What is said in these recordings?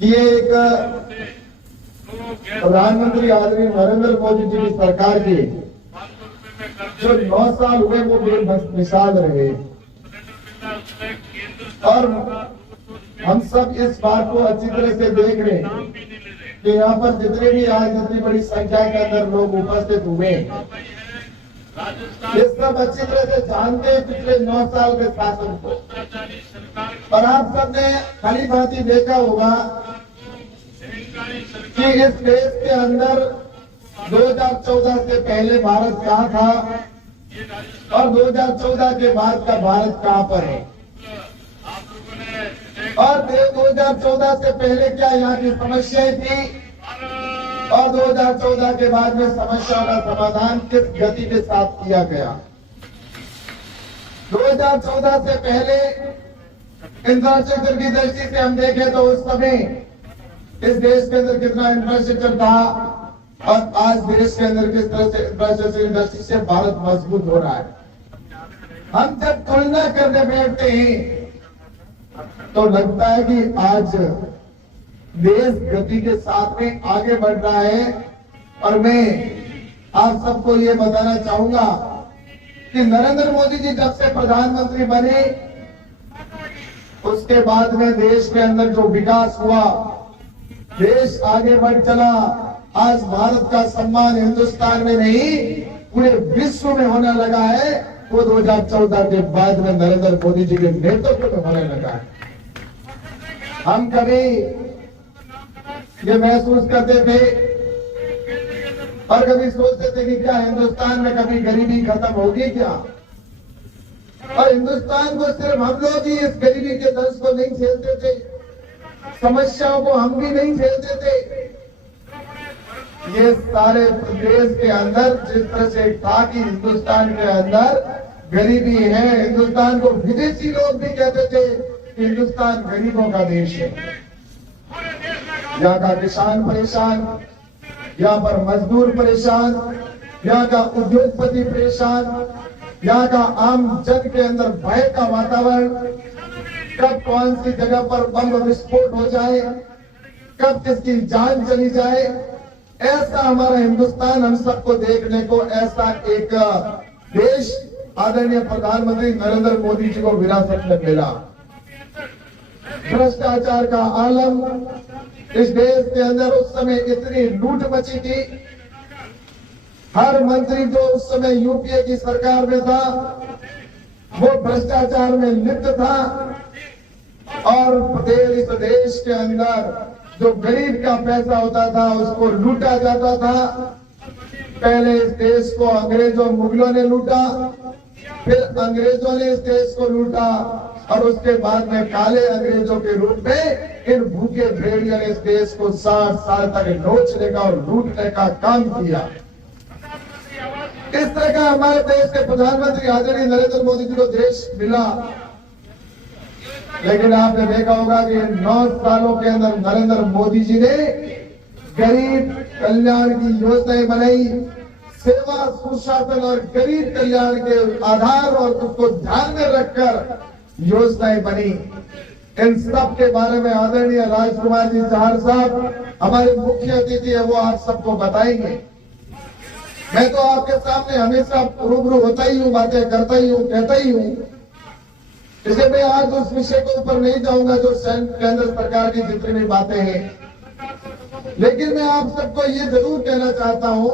कि ये एक प्रधानमंत्री आदरणीय नरेंद्र मोदी जी की सरकार की जो 9 साल हुए वो बेमिसाल रहे। और हम सब इस बात को अच्छी तरह से देख रहे हैं कि यहाँ पर जितने भी आज इतनी बड़ी संख्या के अंदर लोग उपस्थित हुए, ये सब अच्छी तरह से जानते हैं पिछले 9 साल के शासन को। और आप सबने भली भांति देखा होगा कि इस देश के अंदर 2014 से पहले भारत कहाँ था और 2014 के बाद का भारत कहाँ पर है, और 2014 से पहले क्या यहाँ की समस्याएं थी और 2014 के बाद में समस्याओं का समाधान किस गति के साथ किया गया। 2014 से पहले इंफ्रास्ट्रक्चर की दृष्टि से हम देखें तो उस समय इस देश के अंदर कितना इंफ्रास्ट्रक्चर था और आज देश के अंदर किस तरह से इंफ्रास्ट्रक्चर की दृष्टि से भारत मजबूत हो रहा है। हम जब तुलना करने बैठते हैं तो लगता है कि आज देश गति के साथ में आगे बढ़ रहा है। और मैं आप सबको ये बताना चाहूंगा कि नरेंद्र मोदी जी जब से प्रधानमंत्री बने उसके बाद में देश के अंदर जो विकास हुआ, देश आगे बढ़ चला। आज भारत का सम्मान हिंदुस्तान में नहीं पूरे विश्व में होने लगा है, वो 2014 के बाद में नरेंद्र मोदी जी के नेतृत्व में होने लगा है। हम कभी ये महसूस करते थे और कभी सोचते थे कि क्या हिंदुस्तान में कभी गरीबी खत्म होगी क्या, और हिंदुस्तान को सिर्फ हम लोग ही इस गरीबी के दर्द को नहीं झेलते थे, समस्याओं को हम भी नहीं झेलते थे। ये सारे देश के अंदर जिस तरह से था कि हिंदुस्तान के अंदर गरीबी है, हिंदुस्तान को विदेशी लोग भी कहते थे कि हिंदुस्तान गरीबों का देश है। यहाँ का किसान परेशान, यहाँ पर मजदूर परेशान, यहाँ का उद्योगपति परेशान, यहाँ का आम जन के अंदर भय का वातावरण, कब कौन सी जगह पर बम विस्फोट हो जाए, कब किसकी जान चली जाए, ऐसा हमारा हिंदुस्तान हम सबको देखने को ऐसा एक देश आदरणीय प्रधानमंत्री नरेंद्र मोदी जी को विरासत में मिला। भ्रष्टाचार का आलम इस देश के अंदर उस समय इतनी लूट मची थी। हर मंत्री जो उस समय यूपीए की सरकार में था वो भ्रष्टाचार में लिप्त था और इस देश के अंदर जो गरीब का पैसा होता था उसको लूटा जाता था। पहले इस देश को अंग्रेजों मुगलों ने लूटा, फिर अंग्रेजों ने इस देश को लूटा और उसके बाद में काले अंग्रेजों के रूप में इन भूखे भेड़ियों ने इस देश को 60 साल तक नोचने का और लूटने का काम किया। इस तरह का हमारे देश के प्रधानमंत्री आदरणीय नरेंद्र मोदी जी को देश मिला। लेकिन आपने देखा होगा कि 9 सालों के अंदर नरेंद्र मोदी जी ने गरीब कल्याण की योजनाएं बनाई, सेवा सुशासन और गरीब कल्याण के आधार और उसको ध्यान में रखकर योजनाएं बनी। इन सब के बारे में आदरणीय राजकुमार जी चाहर साहब हमारे मुख्य अतिथि है, वो आप सबको बताएंगे। मैं तो आपके सामने हमेशा रूबरू होता ही हूँ, बातें करता ही हूँ, कहता ही हूँ, इसलिए मैं आज उस विषय के ऊपर नहीं जाऊंगा जो केंद्र सरकार की जितनी भी बातें हैं। लेकिन मैं आप सबको ये जरूर कहना चाहता हूँ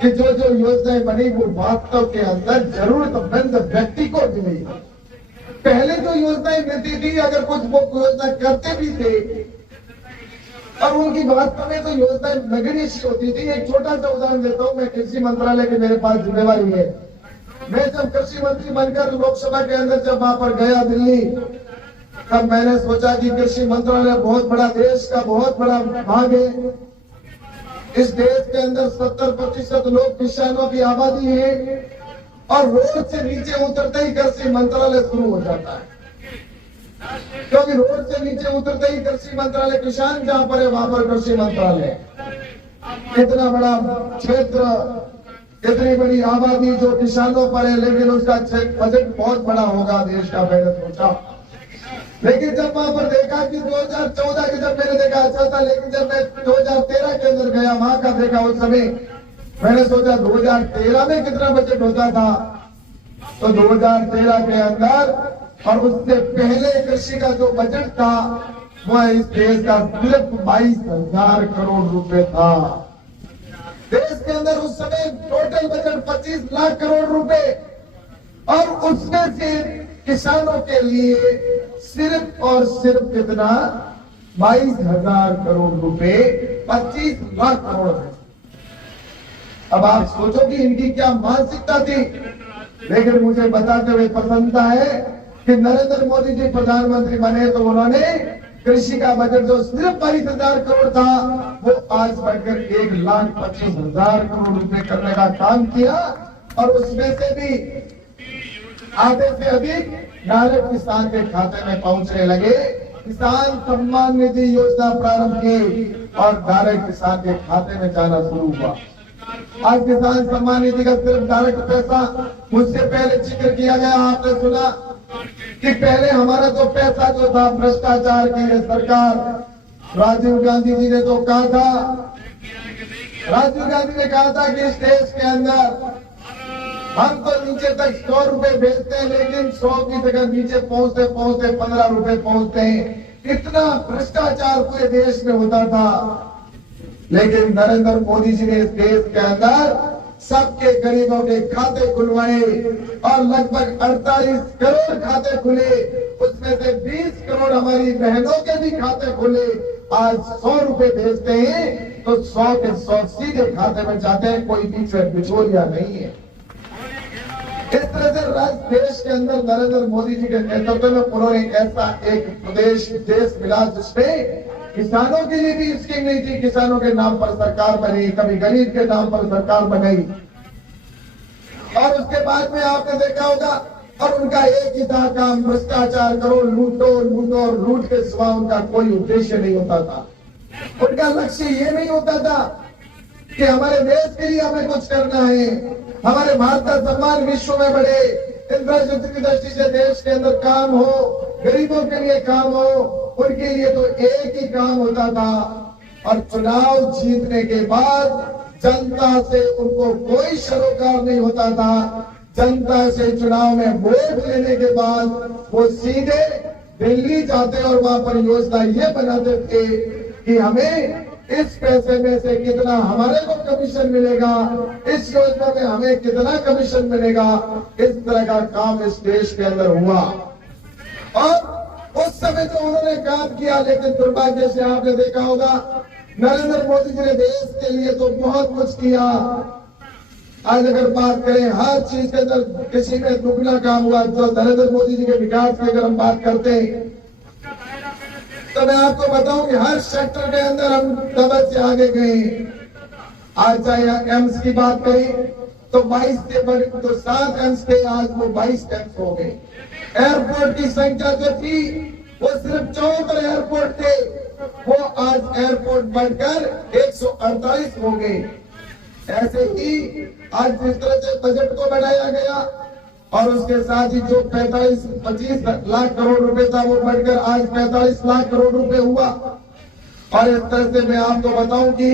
कि जो जो योजनाएं बनी वो वास्तव के अंदर जरूरतमंद व्यक्ति को मिली। पहले जो योजनाएं मिलती थी, अगर कुछ वो योजना करते भी थे और उनकी वास्तव में तो योजनाएं नगण्य सी होती थी। एक छोटा सा उदाहरण देता हूँ, मैं कृषि मंत्रालय की मेरे पास जिम्मेवारी है। मैं जब कृषि मंत्री बनकर लोकसभा के अंदर जब वहां पर गया दिल्ली, तब मैंने सोचा कि कृषि मंत्रालय बहुत बड़ा, देश का बहुत बड़ा भाग है। इस देश के अंदर 70% लोग किसानों की आबादी है और रोड से नीचे उतरते ही कृषि मंत्रालय शुरू हो जाता है, क्योंकि रोड से नीचे उतरते ही कृषि मंत्रालय, किसान जहां पर है वहां पर कृषि मंत्रालय। इतना बड़ा क्षेत्र, इतनी बड़ी आबादी जो किसानों पर है, लेकिन उसका बजट बहुत बड़ा होगा देश का, मैंने सोचा। लेकिन जब वहां पर देखा कि 2014 के जब मैंने देखा अच्छा था, लेकिन जब मैं 2013 के अंदर गया वहां का देखा, उस समय मैंने सोचा 2013 में कितना बजट होता था, तो 2013 के अंदर और उससे पहले कृषि का जो बजट था वह इस देश का सिर्फ 22,000 करोड़ रुपए था। देश के अंदर उस समय टोटल बजट 25 लाख करोड़ रुपए, और उसमें से किसानों के लिए सिर्फ और सिर्फ कितना 22,000 करोड़ रुपए, 25 लाख करोड़ है। अब आप सोचो कि इनकी क्या मानसिकता थी। लेकिन मुझे बताते हुए प्रसन्नता है कि नरेंद्र मोदी जी प्रधानमंत्री बने तो उन्होंने कृषि का बजट जो सिर्फ 22,000 करोड़ था वो आज बढ़कर 1,25,000 करोड़ रुपए करने का काम किया, और उसमें से भी आधे से अधिक डायरेक्ट किसान के खाते में पहुंचने लगे। किसान सम्मान निधि योजना प्रारंभ की और डायरेक्ट किसान के खाते में जाना शुरू हुआ। आज किसान सम्मान निधि का सिर्फ डायरेक्ट पैसा, मुझसे पहले जिक्र किया गया, आपने सुना कि पहले हमारा तो पैसा जो था भ्रष्टाचार की है सरकार, राजीव गांधी जी ने तो कहा था, राजीव गांधी ने कहा था कि इस देश के अंदर हम तो नीचे तक 100 रुपए भेजते हैं, लेकिन 100 की जगह नीचे पहुंचते पहुंचते 15 रुपए पहुंचते हैं। इतना भ्रष्टाचार पूरे देश में होता था। लेकिन नरेंद्र मोदी जी ने इस देश के अंदर सबके गरीबों के खाते खुलवाए और लगभग 48 करोड़ खाते खुले, उसमें से 20 करोड़ हमारी बहनों के भी खाते खुले। आज 100 रुपए भेजते हैं तो 100 के 100 सीधे खाते में जाते हैं, कोई बीच में बिचौलिया नहीं है। इस तरह से देश के अंदर नरेंद्र मोदी जी के नेतृत्व में उन्होंने ऐसा एक प्रदेश देश मिला जिसमें किसानों के लिए भी स्कीम नहीं थी। किसानों के नाम पर सरकार बनी, कभी गरीब के नाम पर सरकार बनाई, और उसके बाद में आपने देखा होगा और उनका एक ही था काम, भ्रष्टाचार करो, लूटो लूटो, और लूट के सिवा उनका कोई उद्देश्य नहीं होता था। उनका लक्ष्य ये नहीं होता था कि हमारे देश के लिए हमें कुछ करना है, हमारे भारत का सम्मान विश्व में बढ़े, इंफ्रास्ट्रक्चर की दृष्टि से देश के अंदर काम हो, गरीबों के लिए काम हो, उनके लिए तो एक ही काम होता था। और चुनाव जीतने के बाद जनता से उनको कोई सरोकार नहीं होता था। जनता से चुनाव में वोट लेने के बाद वो सीधे दिल्ली जाते और वहां पर योजना ये बनाते थे कि हमें इस पैसे में से कितना हमारे को कमीशन मिलेगा, इस योजना में हमें कितना कमीशन मिलेगा। इस तरह का काम इस देश के अंदर हुआ, और उस समय तो उन्होंने काम किया। लेकिन दुर्भाग्य से आपने देखा होगा नरेंद्र मोदी जी ने देश के लिए तो बहुत कुछ किया। आज अगर बात करें हर चीज के अंदर किसी में दुगना काम हुआ, जो नरेंद्र मोदी जी के विकास की अगर हम बात करते हैं तो मैं आपको बताऊं कि हर सेक्टर के अंदर हम डबल से आगे गए। आज चाहे एम्स की बात करें तो 22 से बढ़ तो 7 एम्स थे, आज वो 22 एम्स हो गए। एयरपोर्ट की संख्या जो थी वो सिर्फ 74 एयरपोर्ट थे, वो आज एयरपोर्ट बढ़कर 148 हो गए। ऐसे ही आज जिस तरह से बजट को बढ़ाया गया और उसके साथ ही जो 25 लाख करोड़ रुपए था वो बढ़कर आज 45 लाख करोड़ रुपए हुआ। और इस तरह से मैं आपको बताऊं कि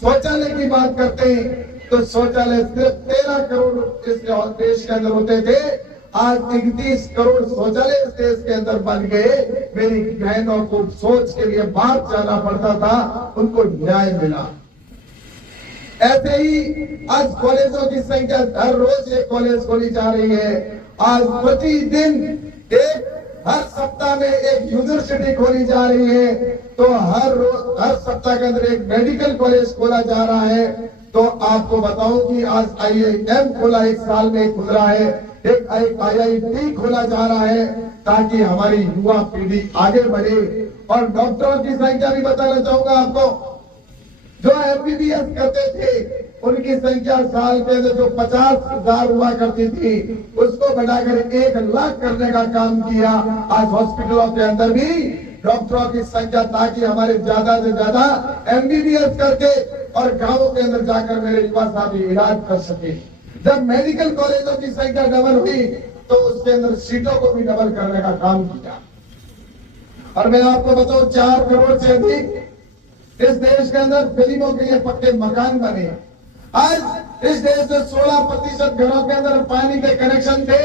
शौचालय की बात करते हैं तो शौचालय सिर्फ 13 करोड़ इस देश के अंदर होते थे, आज 31 करोड़ शौचालय इस देश के अंदर बन गए। मेरी बहनों को सोच के लिए बाहर जाना पड़ता था, उनको न्याय मिला। ऐसे ही आज कॉलेजों की संख्या हर रोज एक कॉलेज खोली जा रही है। आज प्रतिदिन हर सप्ताह में एक यूनिवर्सिटी खोली जा रही है, तो हर सप्ताह के अंदर एक मेडिकल कॉलेज खोला जा रहा है। तो आपको बताऊं कि आज IIM खोला, एक साल में खुल रहा है, एक IIT खोला जा रहा है ताकि हमारी युवा पीढ़ी आगे बढ़े। और डॉक्टरों की संख्या भी बताना चाहूंगा आपको, जो MBBS करते थे उनकी संख्या साल के अंदर जो 50,000 हुआ करती थी उसको बढ़ाकर 1 लाख करने का काम किया। आज हॉस्पिटलों के अंदर भी डॉक्टरों की संख्या, ताकि हमारे ज्यादा से ज्यादा MBBS करके और गांवों के अंदर जाकर मेरे युवा साथी इलाज कर सके। जब मेडिकल कॉलेजों की संख्या डबल हुई तो उसके अंदर सीटों को भी डबल करने का काम किया। और मैं आपको बताऊं 4 करोड़ से अधिक इस देश के अंदर गरीबों के लिए पक्के मकान बने। आज इस देश में 16% घरों के अंदर पानी के कनेक्शन थे,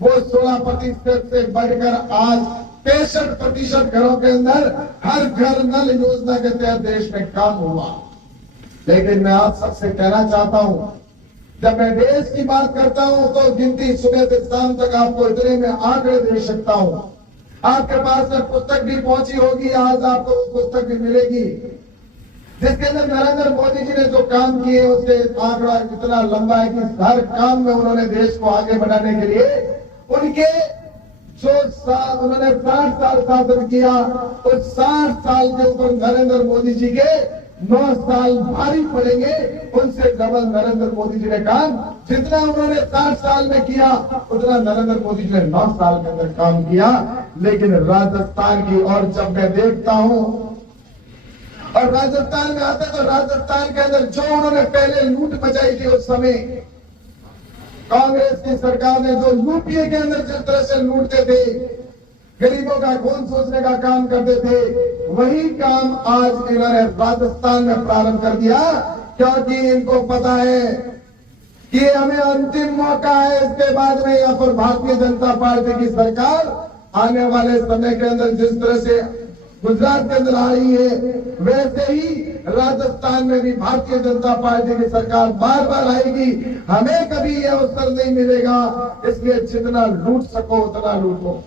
वो 16% से बढ़कर आज 63% घरों के अंदर हर घर नल योजना के तहत देश में काम हुआ। लेकिन मैं आप सबसे कहना चाहता हूं, जब मैं देश की बात करता हूं तो गिनती सुबह से शाम तक आपको इतने में आंकड़े दे सकता हूं। आपके पास में पुस्तक भी पहुंची होगी, आज आपको पुस्तक भी मिलेगी जिसके अंदर नरेंद्र मोदी जी ने जो काम किए उससे आंकड़ा इतना लंबा है कि हर काम में उन्होंने देश को आगे बढ़ाने के लिए उनके जो उन्होंने 60 साल शासन किया, उस 60 साल के ऊपर नरेंद्र मोदी जी के 9 साल भारी पड़ेंगे। उनसे डबल नरेंद्र मोदी जी ने काम, जितना उन्होंने 60 साल में किया उतना नरेंद्र मोदी जी ने 9 साल के अंदर काम किया। लेकिन राजस्थान की और जब मैं देखता हूं और राजस्थान में आता तो राजस्थान के अंदर जो उन्होंने पहले लूट मचाई थी, उस समय कांग्रेस की सरकार ने जो यूपीए के अंदर जिस तरह से लूटते थे, गरीबों का खून सोचने का काम करते थे, वही काम आज इन्होंने राजस्थान में प्रारंभ कर दिया। क्योंकि इनको पता है कि हमें अंतिम मौका है, इसके बाद में यहाँ पर भारतीय जनता पार्टी की सरकार आने वाले समय के अंदर जिस तरह से गुजरात के अंदर आ रही है, वैसे ही राजस्थान में भी भारतीय जनता पार्टी की सरकार बार बार आएगी। हमें कभी यह अवसर नहीं मिलेगा, इसलिए जितना लूट सको उतना लूटो।